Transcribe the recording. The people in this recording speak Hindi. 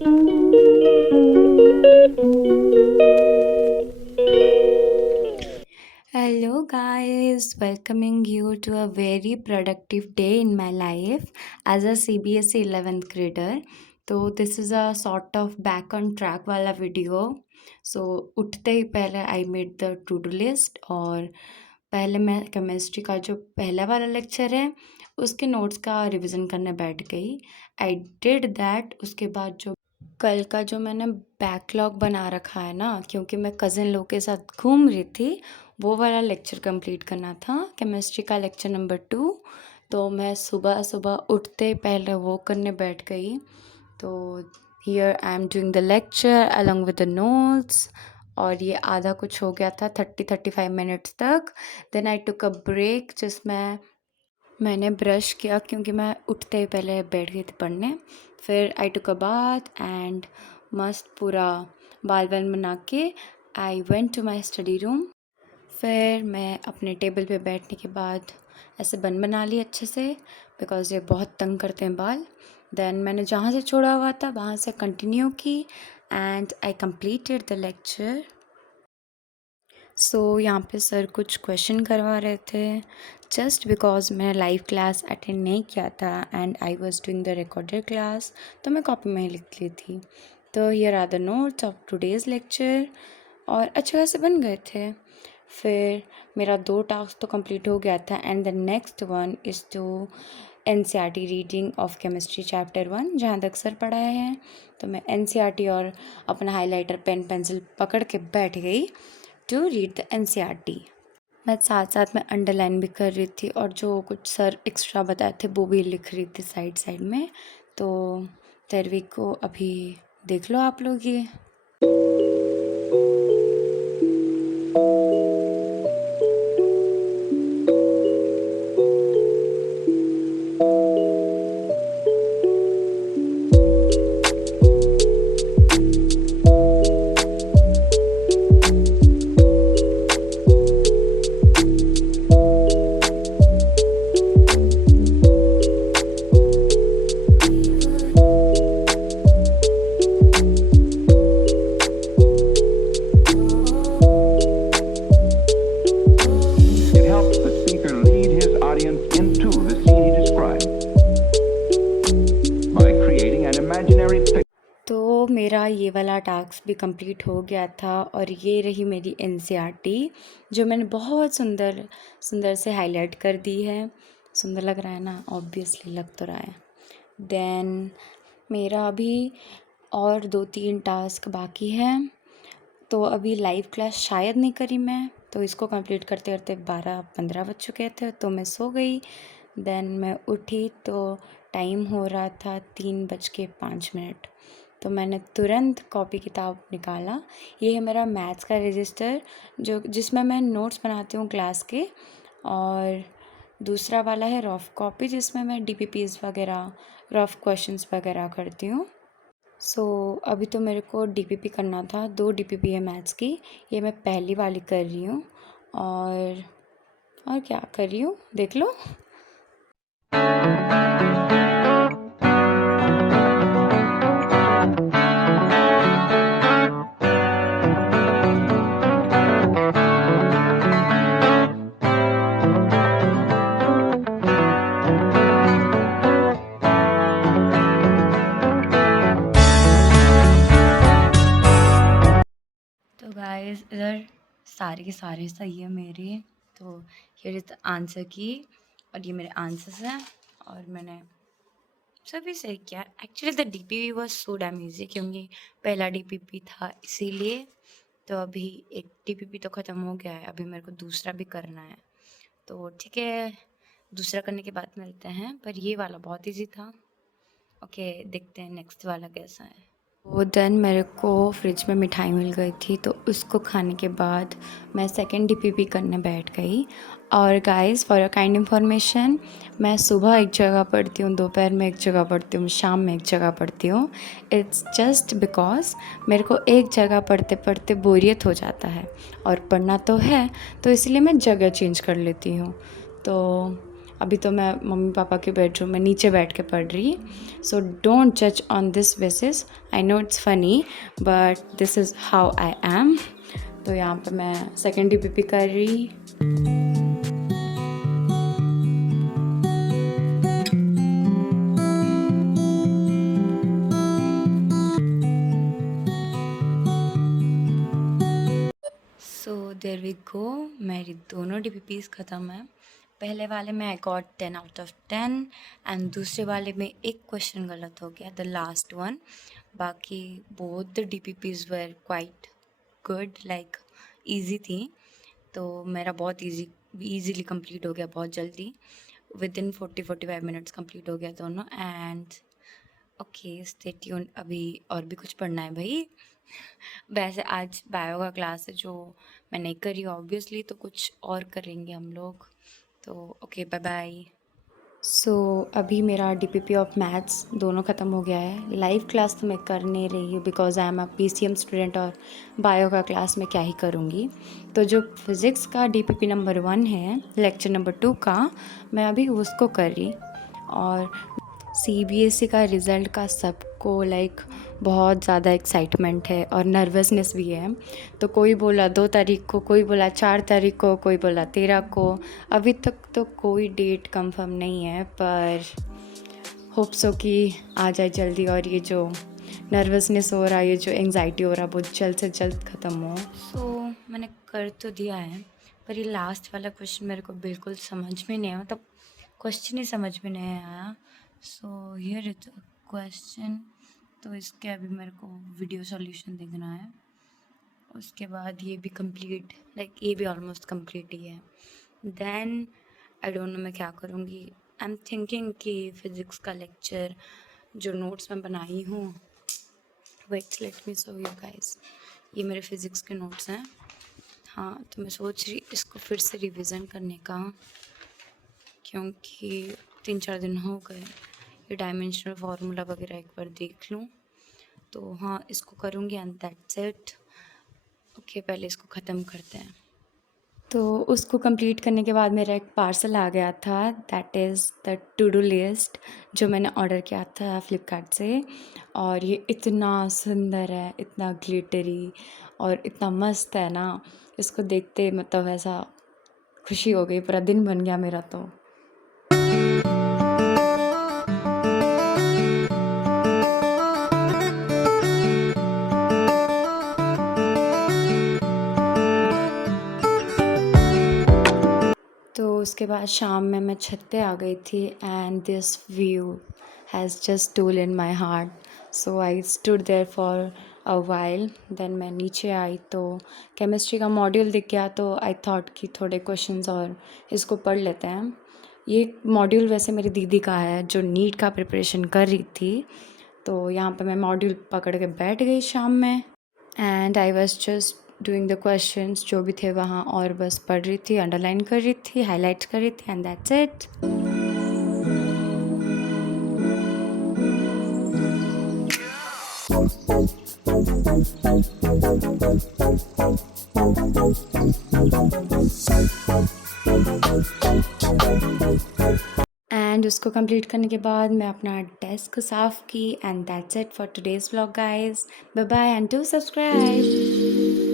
Hello, guys, welcoming you to a very productive day in my life as a CBSE 11th grader. तो this is a sort of back on track वाला वीडियो. सो उठते ही पहले I made the two do list और पहले मैं केमिस्ट्री का जो पहला वाला लेक्चर है उसके नोट्स का रिवीजन करने बैठ गई. I did that. उसके बाद जो कल का जो मैंने बैकलॉग बना रखा है ना, क्योंकि मैं कज़िन लोग के साथ घूम रही थी, वो वाला लेक्चर कंप्लीट करना था, केमिस्ट्री का लेक्चर नंबर 2. तो मैं सुबह सुबह उठते पहले वो करने बैठ गई. तो here I am doing the lecture along with the notes. और ये आधा कुछ हो गया था 30-35 मिनट्स तक. Then I took a break जिसमें मैंने ब्रश किया क्योंकि मैं उठते ही पहले बैठ गई थी पढ़ने. फिर आई टुक अ बाथ एंड मस्त पूरा बाल वाल बना के I went to my study room. फिर मैं अपने टेबल पे बैठने के बाद ऐसे बना ली अच्छे से, बिकॉज़ ये बहुत तंग करते हैं बाल. देन मैंने जहाँ से छोड़ा हुआ था वहाँ से कंटिन्यू की and I completed the lecture. So यहाँ पे सर कुछ क्वेश्चन करवा रहे थे जस्ट बिकॉज मैंने लाइव क्लास अटेंड नहीं किया था and I was doing the recorded class, तो मैं कॉपी में ही लिख ली थी. तो here are the notes of today's lecture और अच्छे खासे बन गए थे. फिर मेरा 2 टास्क तो कंप्लीट हो गया था and the next one is to NCERT reading of chemistry chapter 1 जहाँ तक सर पढ़ाए हैं. तो मैं NCERT और अपना हाइलाइटर पेन पेंसिल पकड़ के बैठ गई टू रीड द NCERT. मैं साथ साथ में अंडरलाइन भी कर रही थी और जो कुछ सर एक्स्ट्रा बताए थे वो भी लिख रही थी साइड साइड में. तो 13वीं को अभी देख लो आप लोग ये. It helps the speaker lead his audience into the scene he described by creating an imaginary picture. तो मेरा ये वाला टास्क भी कंप्लीट हो गया था और ये रही मेरी NCERT जो मैंने बहुत सुंदर सुंदर से हाईलाइट कर दी है. सुंदर लग रहा है ना? ऑब्वियसली लग तो रहा है. देन मेरा अभी और 2-3 टास्क बाकी है. तो अभी लाइव क्लास शायद नहीं करी मैं, तो इसको कंप्लीट करते करते 12-15 बज चुके थे तो मैं सो गई. देन मैं उठी तो टाइम हो रहा था 3:05. तो मैंने तुरंत कॉपी किताब निकाला. ये है मेरा मैथ्स का रजिस्टर जो जिसमें मैं नोट्स बनाती हूँ क्लास के, और दूसरा वाला है रफ कॉपी जिसमें मैं DPPs वगैरह रफ क्वेश्चंस वगैरह करती हूँ. सो अभी तो मेरे को DPP करना था. 2 DPP है मैथ्स की. ये मैं पहली वाली कर रही हूँ और क्या कर रही हूँ देख लो. तो गाइस इधर सारे के सारे सही है मेरे. तो हियर इज द आंसर की और ये मेरे आंसर्स हैं और मैंने सभी सही किया. Actually the DPP was so damn easy क्योंकि पहला DPP था इसीलिए. तो अभी एक DPP तो ख़त्म हो गया है, अभी मेरे को दूसरा भी करना है. तो ठीक है, दूसरा करने के बाद मिलते हैं. पर ये वाला बहुत ईजी था. ओके, देखते हैं नेक्स्ट वाला कैसा है. वो देन मेरे को फ्रिज में मिठाई मिल गई थी तो उसको खाने के बाद मैं सेकंड DPP करने बैठ गई. और guys for a kind information, मैं सुबह एक जगह पढ़ती हूँ, दोपहर में एक जगह पढ़ती हूँ, शाम में एक जगह पढ़ती हूँ. इट्स जस्ट बिकॉज मेरे को एक जगह पढ़ते पढ़ते बोरियत हो जाता है और पढ़ना तो है, तो इसलिए मैं जगह चेंज कर लेती हूँ. तो अभी तो मैं मम्मी पापा के बेडरूम में नीचे बैठ के पढ़ रही। सो डोंट जज on this basis, I know it's funny but this is how I am. तो यहाँ पे मैं सेकेंड DPP कर रही। सो देयर वी गो, मेरी दोनों DPPs ख़त्म है। पहले वाले में I got 10 out of 10 and दूसरे वाले में एक क्वेश्चन गलत हो गया, द लास्ट वन। बाकी both the DPPs were quite good, like easy थी। तो मेरा बहुत ईजीली कंप्लीट हो गया, बहुत जल्दी, विद इन 40-45 मिनट्स कंप्लीट हो गया दोनों। एंड ओके स्टे ट्यून्ड, अभी और भी कुछ पढ़ना है भाई। वैसे आज बायो का क्लास है जो मैं नहीं करी ऑब्वियसली, तो कुछ और करेंगे हम लोग। तो ओके बाय बाय। सो अभी मेरा DPP ऑफ मैथ्स दोनों ख़त्म हो गया है। लाइव क्लास तो मैं कर नहीं रही हूँ because I am a PCM student, और बायो का क्लास में क्या ही करूँगी। तो जो फिज़िक्स का DPP नंबर 1 है, लेक्चर नंबर 2 का, मैं अभी उसको कर रही। और CBSE का रिज़ल्ट का सबको लाइक बहुत ज़्यादा एक्साइटमेंट है और नर्वसनेस भी है। तो कोई बोला 2 तारीख को, कोई बोला 4 तारीख को, कोई बोला 13 को। अभी तक तो कोई डेट कंफर्म नहीं है, पर होप सो कि आ जाए जल्दी और ये जो नर्वसनेस हो रहा है, ये जो एंग्जाइटी हो रहा है, वो जल्द से जल्द ख़त्म हो। सो मैंने कर तो दिया है, पर ये लास्ट वाला क्वेश्चन मेरे को बिल्कुल समझ में नहीं आया, मतलब क्वेश्चन ही समझ में नहीं आया। So here is a question, तो इसके अभी मेरे को वीडियो सॉल्यूशन देखना है। उसके बाद ये भी कंप्लीट, लाइक ये भी ऑलमोस्ट कंप्लीट ही है। देन आई डोंट नो मैं क्या करूँगी। आई एम थिंकिंग कि फ़िज़िक्स का लेक्चर जो नोट्स मैं बनाई हूँ, wait let me show you guys, ये मेरे फ़िज़िक्स के नोट्स हैं। हाँ, तो मैं सोच रही इसको फिर से रिवीजन करने का, क्योंकि 3-4 दिन हो गए। ये डायमेंशनल फार्मूला वगैरह एक बार देख लूँ। तो हाँ, इसको करूँगी एंड दैट्स इट। ओके, पहले इसको ख़त्म करते हैं। तो उसको कंप्लीट करने के बाद मेरा एक पार्सल आ गया था, that is the two do list, जो मैंने ऑर्डर किया था फ्लिपकार्ट से। और ये इतना सुंदर है, इतना ग्लिटरी और इतना मस्त है ना, इसको देखते मतलब ऐसा खुशी हो गई, पूरा दिन बन गया मेरा। तो उसके बाद शाम में मैं छत पे आ गई थी and this view has just tool in my heart, so I stood there for a while. Then मैं नीचे आई तो केमिस्ट्री का मॉड्यूल दिख गया, तो आई थॉट कि थोड़े क्वेश्चंस और इसको पढ़ लेते हैं। ये मॉड्यूल वैसे मेरी दीदी का है जो नीट का प्रिपरेशन कर रही थी। तो यहाँ पे मैं मॉड्यूल पकड़ के बैठ गई शाम में and I was just doing the questions जो भी थे वहाँ, और बस पढ़ रही थी, अंडरलाइन कर रही थी, हाईलाइट्स कर रही थी, एंड दैट्स इट। एंड उसको कंप्लीट करने के बाद मैं अपना डेस्क साफ़ की and that's it for today's vlog guys. Bye bye and do subscribe.